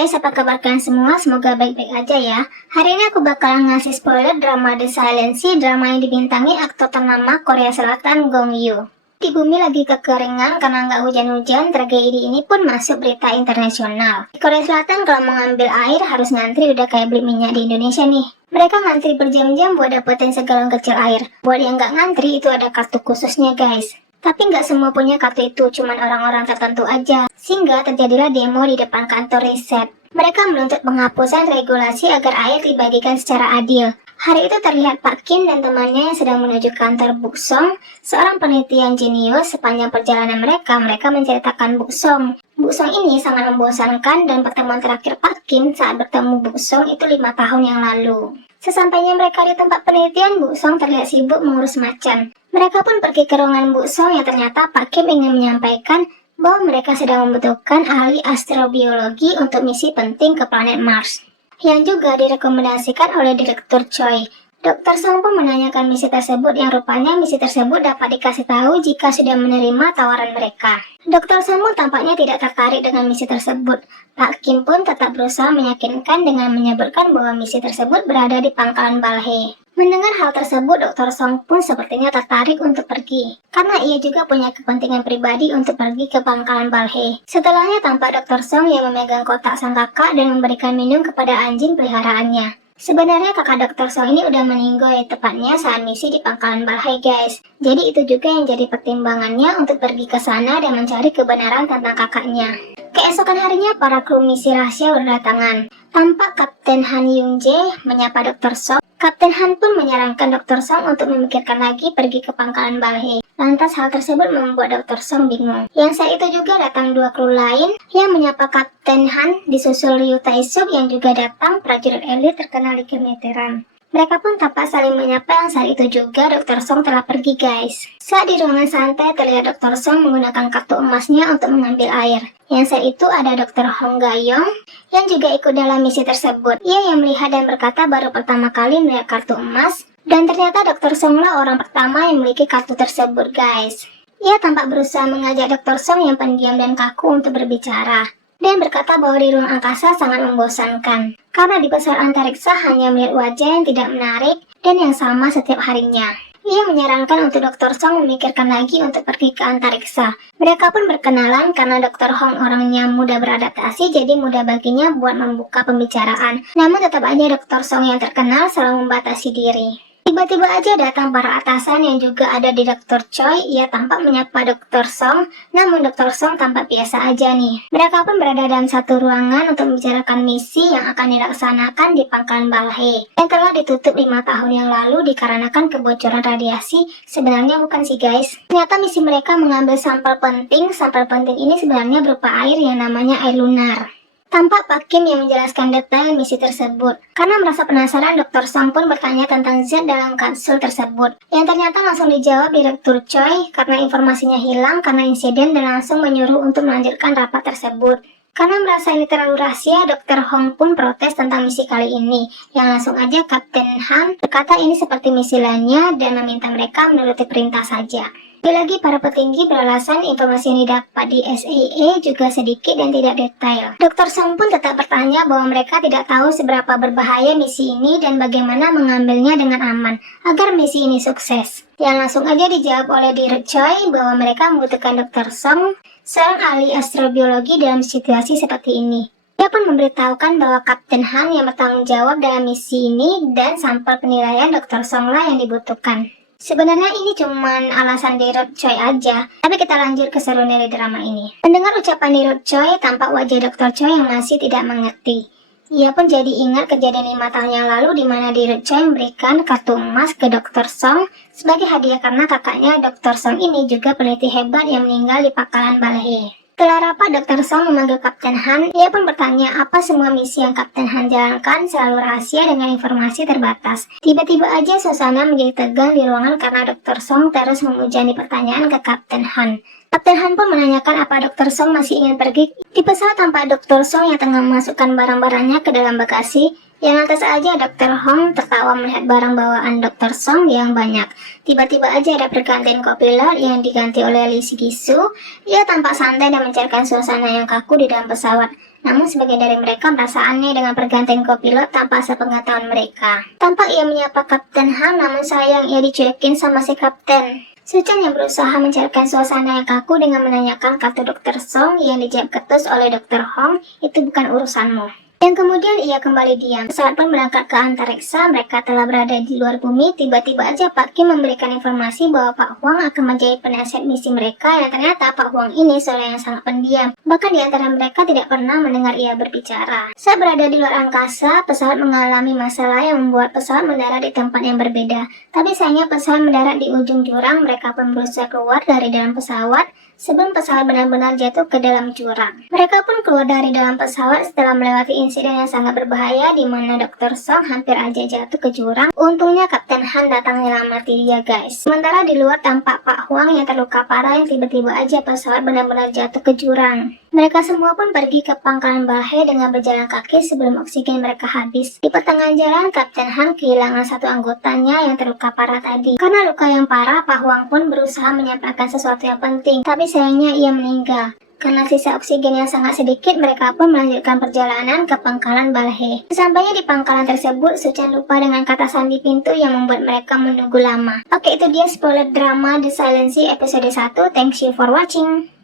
guys, apa kabar kalian semua? Semoga baik-baik aja ya. Hari ini aku bakalan ngasih spoiler drama The Silence, drama yang dibintangi aktor ternama Korea Selatan Gong Yoo. Di bumi lagi kekeringan karena nggak hujan-hujan, tragedi ini pun masuk berita internasional. Di Korea Selatan kalau mau ngambil air harus ngantri udah kayak beli minyak di Indonesia nih. Mereka ngantri berjam-jam buat dapetin segalon kecil air. Buat yang nggak ngantri itu ada kartu khususnya guys. Tapi nggak semua punya kartu itu, cuman orang-orang tertentu aja. Sehingga terjadilah demo di depan kantor riset. Mereka menuntut penghapusan regulasi agar air dibagikan secara adil. Hari itu terlihat Pak Kim dan temannya yang sedang menuju kantor Buksong, seorang peneliti yang jenius. Sepanjang perjalanan mereka menceritakan Buksong. Buksong ini sangat membosankan dan pertemuan terakhir Pak Kim saat bertemu Buksong itu 5 tahun yang lalu. Sesampainya mereka di tempat penelitian, Buksong terlihat sibuk mengurus macan. Mereka pun pergi ke ruangan Buksong yang ternyata Pak Kim ingin menyampaikan bahwa mereka sedang membutuhkan ahli astrobiologi untuk misi penting ke planet Mars, yang juga direkomendasikan oleh Direktur Choi. Dr. Song pun menanyakan misi tersebut yang rupanya misi tersebut dapat dikasih tahu jika sudah menerima tawaran mereka. Dr. Song pun tampaknya tidak tertarik dengan misi tersebut. Pak Kim pun tetap berusaha meyakinkan dengan menyebutkan bahwa misi tersebut berada di pangkalan Balhae. Mendengar hal tersebut, Dr. Song pun sepertinya tertarik untuk pergi, karena ia juga punya kepentingan pribadi untuk pergi ke pangkalan Balhae. Setelahnya tampak Dr. Song yang memegang kotak sang kakak dan memberikan minum kepada anjing peliharaannya. Sebenarnya kakak Dr. Song ini udah meninggal tepatnya saat misi di pangkalan Balhae guys. Jadi itu juga yang jadi pertimbangannya untuk pergi ke sana dan mencari kebenaran tentang kakaknya. Keesokan harinya para kru misi rahasia berdatangan. Tampak Kapten Han Yung Jae menyapa Dr. Song. Kapten Han pun menyarankan Dr. Song untuk memikirkan lagi pergi ke pangkalan Balhae. Lantas hal tersebut membuat Dr. Song bingung. Yang saat itu juga datang 2 kru lain yang menyapa Kapten Han, disusul Ryu Tae-suk yang juga datang, prajurit elit terkenal di kemiliteran. Mereka pun tampak saling menyapa yang saat itu juga Dr. Song telah pergi guys. Saat di ruangan santai terlihat Dr. Song menggunakan kartu emasnya untuk mengambil air. Yang saat itu ada Dr. Hong Ga-yong yang juga ikut dalam misi tersebut. Ia yang melihat dan berkata baru pertama kali melihat kartu emas. Dan ternyata Dr. Song lah orang pertama yang memiliki kartu tersebut guys. Ia tampak berusaha mengajak Dr. Song yang pendiam dan kaku untuk berbicara. Dan berkata bahwa di ruang angkasa sangat membosankan. Karena di pesawat antariksa hanya melihat wajah yang tidak menarik dan yang sama setiap harinya. Ia menyarankan untuk Dr. Song memikirkan lagi untuk pergi ke antariksa. Mereka pun berkenalan karena Dr. Hong orangnya mudah beradaptasi, jadi mudah baginya buat membuka pembicaraan. Namun tetap aja Dr. Song yang terkenal selalu membatasi diri. Tiba-tiba aja datang para atasan yang juga ada di Dr. Choi. Ia tampak menyapa Dr. Song, namun Dr. Song tampak biasa aja nih. Mereka pun berada dalam satu ruangan untuk membicarakan misi yang akan dilaksanakan di pangkalan Balhae yang telah ditutup 5 tahun yang lalu dikarenakan kebocoran radiasi. Sebenarnya bukan sih guys. Ternyata misi mereka mengambil sampel penting. Sampel penting ini sebenarnya berupa air yang namanya air lunar. Tampak Pak Kim yang menjelaskan detail misi tersebut. Karena merasa penasaran, Dr. Song pun bertanya tentang zat dalam kapsul tersebut. Yang ternyata langsung dijawab Direktur Choi karena informasinya hilang karena insiden dan langsung menyuruh untuk melanjutkan rapat tersebut. Karena merasa ini terlalu rahasia, Dr. Hong pun protes tentang misi kali ini. Yang langsung aja Kapten Han berkata ini seperti misi lainnya dan meminta mereka menuruti perintah saja. Lagi para petinggi beralasan informasi yang didapat di SAA juga sedikit dan tidak detail. Dr. Song pun tetap bertanya bahwa mereka tidak tahu seberapa berbahaya misi ini dan bagaimana mengambilnya dengan aman agar misi ini sukses. Yang langsung aja dijawab oleh Direktur Choi bahwa mereka membutuhkan Dr. Song, seorang ahli astrobiologi dalam situasi seperti ini. Dia pun memberitahukan bahwa Kapten Han yang bertanggung jawab dalam misi ini dan sampel penilaian Dr. Song lah yang dibutuhkan. Sebenarnya ini cuman alasan Direktur Choi aja, tapi kita lanjut ke seru dari drama ini. Mendengar ucapan Direktur Choi, tampak wajah Dr. Choi yang masih tidak mengerti. Ia pun jadi ingat kejadian 5 tahun yang lalu di mana Direktur Choi memberikan kartu emas ke Dr. Song sebagai hadiah karena kakaknya Dr. Song ini juga peneliti hebat yang meninggal di pangkalan Balhae. Setelah rapat, Dr. Song memanggil Kapten Han. Ia pun bertanya apa semua misi yang Kapten Han jalankan selalu rahasia dengan informasi terbatas. Tiba-tiba aja suasana menjadi tegang di ruangan karena Dr. Song terus memujani pertanyaan ke Kapten Han. Kapten Han pun menanyakan apa Dr. Song masih ingin pergi. Di pesawat tampak Dr. Song yang tengah memasukkan barang-barangnya ke dalam bagasi. Yang lantas aja Dr. Hong tertawa melihat barang bawaan Dr. Song yang banyak. Tiba-tiba aja ada pergantian kopilot yang diganti oleh Lee Si-gisu. Ia tampak santai dan mencairkan suasana yang kaku di dalam pesawat. Namun sebagian dari mereka merasa aneh dengan pergantian kopilot tanpa sepengetahuan mereka. Tampak ia menyapa Kapten Han, namun sayang ia dicuekin sama si kapten. Suchan yang berusaha mencairkan suasana yang kaku dengan menanyakan kata Dr. Song yang dijawab ketus oleh Dr. Hong, itu bukan urusanmu. Dan kemudian ia kembali diam. Pesawat pun berangkat ke antariksa, mereka telah berada di luar bumi. Tiba-tiba aja Pak Kim memberikan informasi bahwa Pak Huang akan menjadi penasihat misi mereka, yang ternyata Pak Huang ini seorang yang sangat pendiam. Bahkan di antara mereka tidak pernah mendengar ia berbicara. Saat berada di luar angkasa, pesawat mengalami masalah yang membuat pesawat mendarat di tempat yang berbeda. Tapi sayangnya pesawat mendarat di ujung jurang, mereka pun berusaha keluar dari dalam pesawat sebelum pesawat benar-benar jatuh ke dalam jurang. Mereka pun keluar dari dalam pesawat setelah melewati insiden yang sangat berbahaya di mana Dr. Song hampir aja jatuh ke jurang. Untungnya Kapten Han datang menyelamatin dia guys. Sementara di luar tampak Pak Huang yang terluka parah yang tiba-tiba aja pesawat benar-benar jatuh ke jurang. Mereka semua pun pergi ke pangkalan Balhe dengan berjalan kaki sebelum oksigen mereka habis. Di pertengahan jalan, Kapten Han kehilangan satu anggotanya yang terluka parah tadi. Karena luka yang parah, Pak Huang pun berusaha menyampaikan sesuatu yang penting, tapi sayangnya ia meninggal. Karena sisa oksigen yang sangat sedikit, mereka pun melanjutkan perjalanan ke pangkalan Balhe. Sesampainya di pangkalan tersebut, Suchan lupa dengan kata sandi pintu yang membuat mereka menunggu lama. Oke, itu dia spoiler drama The Silent Sea episode 1. Thanks you for watching.